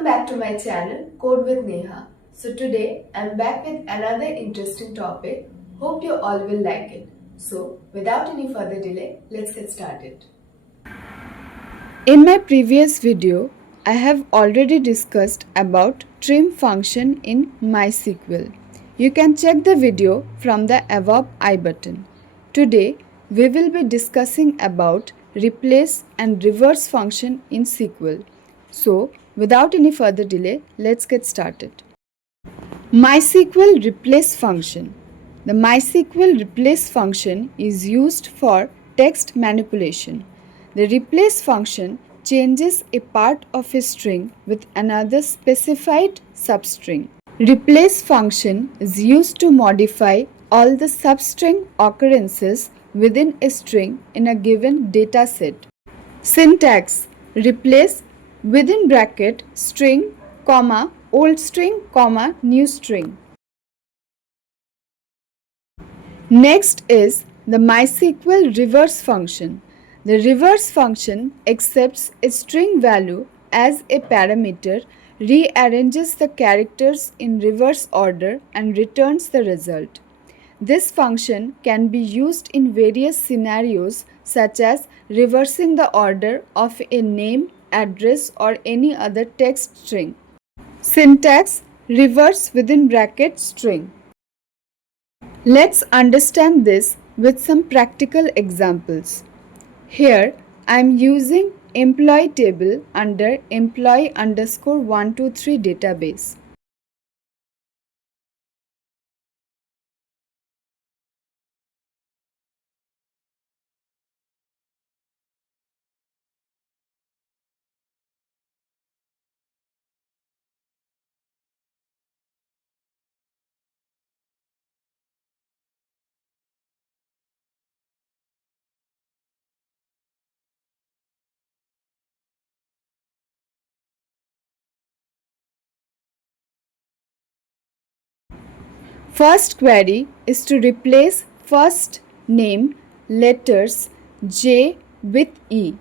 Welcome back to my channel Code with Neha. So today I'm back with another interesting topic. Hope you all will like it. So without any further delay, let's get started. In my previous video, I have already discussed about trim function in MySQL. You can check the video from the above I button. Today, we will be discussing about replace and reverse function in SQL. So, without any further delay, let's get started. MySQL replace function. The MySQL replace function is used for text manipulation. The replace function changes a part of a string with another specified substring. Replace function is used to modify all the substring occurrences within a string in a given data set. Syntax: replace within bracket string, comma, old string, comma, new string. Next is the MySQL reverse function. The reverse function accepts a string value as a parameter, rearranges the characters in reverse order, and returns the result. This function can be used in various scenarios such as reversing the order of a name, address, or any other text string. Syntax: reverse within bracket string. Let's understand this with some practical examples. Here I am using employee table under employee underscore 123 database. First query is to replace first name letters J with E.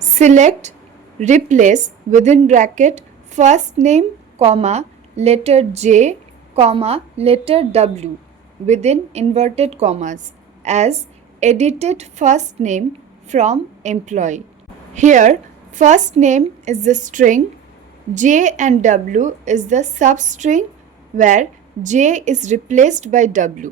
Select replace within bracket first name, comma, letter J, comma, letter W within inverted commas as edited first name from employee. Here first name is the string, J and W is the substring where J is replaced by W.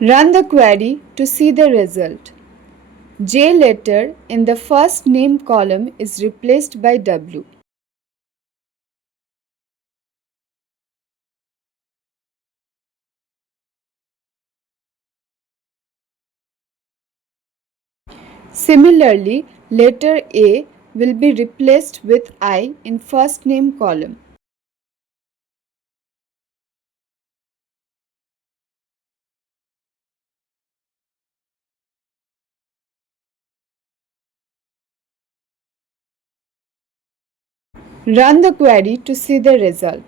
Run the query to see the result. J letter in the first name column is replaced by W. Similarly, letter A will be replaced with I in first name column. Run the query to see the result.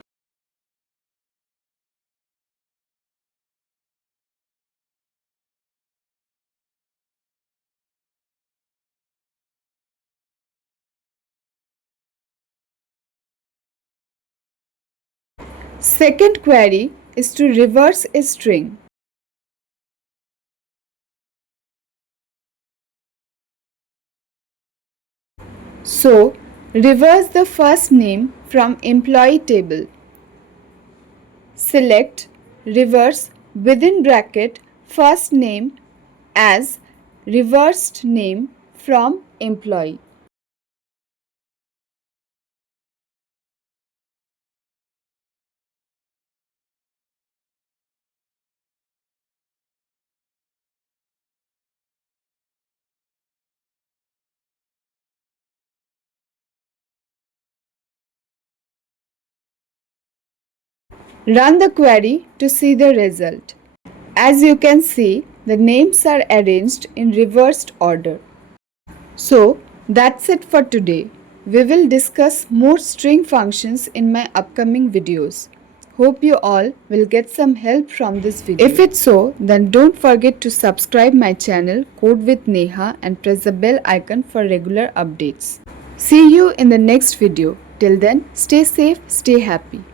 Second query is to reverse a string. So, reverse the first name from employee table. Select reverse within bracket first name as reversed name from employee. Run the query to see the result. As you can see, the names are arranged in reversed order. So, that's it for today. We will discuss more string functions in my upcoming videos. Hope you all will get some help from this video. If it's so, then don't forget to subscribe my channel Code with Neha and press the bell icon for regular updates. See you in the next video. Till then, stay safe, stay happy.